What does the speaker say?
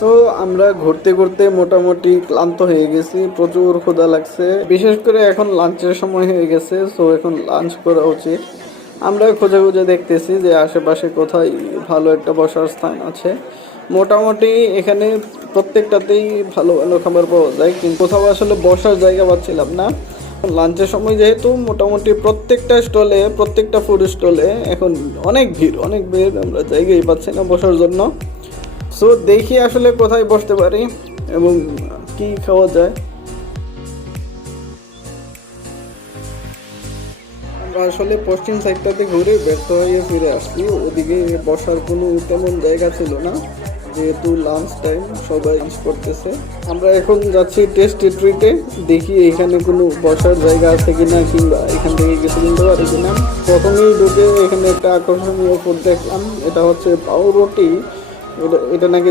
So আমরা ঘুরতে ঘুরতে মোটামুটি ক্লান্ত হয়ে গেছি, প্রচুর ক্ষুধা লাগছে, বিশেষ করে এখন লাঞ্চের সময় হয়ে গেছে। সো এখন লাঞ্চ করা উচিত। আমরা খুঁজে খুঁজে দেখতেছি যে আশেপাশে কোথায় ভালো একটা বসার স্থান আছে। মোটামুটি এখানে প্রত্যেকটাতেই ভালো ভালো খাবার পাওয়া যায়, কিন্তু কোথাও আসলে বসার জায়গা পাচ্ছিলাম না। লাঞ্চের সময় যেহেতু মোটামুটি প্রত্যেকটা স্টলে, প্রত্যেকটা ফুড স্টলে এখন অনেক ভিড়, আমরা জায়গায় পাচ্ছি না বসার জন্য। সো দেখি আসলে কোথায় বসতে পারি এবং কি খাওয়া যায়। আমরা আসলে পশ্চিম সাইডটাতে ঘুরে ব্যর্থ হয়ে ফিরে আসছি। ওদিকে বসার কোনো তেমন জায়গা ছিল না, যেহেতু লাঞ্চ টাইম, সবাই লাঞ্চ করতেছে। আমরা এখন যাচ্ছি টেস্টি ট্রিটে, দেখি এখানে কোনো বসার জায়গা আছে কিনা, কিংবা এখান থেকে কিছু কিনতে পারি কিনা। প্রথমেই ঢুকে এখানে একটা আকর্ষণীয় ফুড দেখলাম, এটা হচ্ছে পাউরুটি। এটা নাকি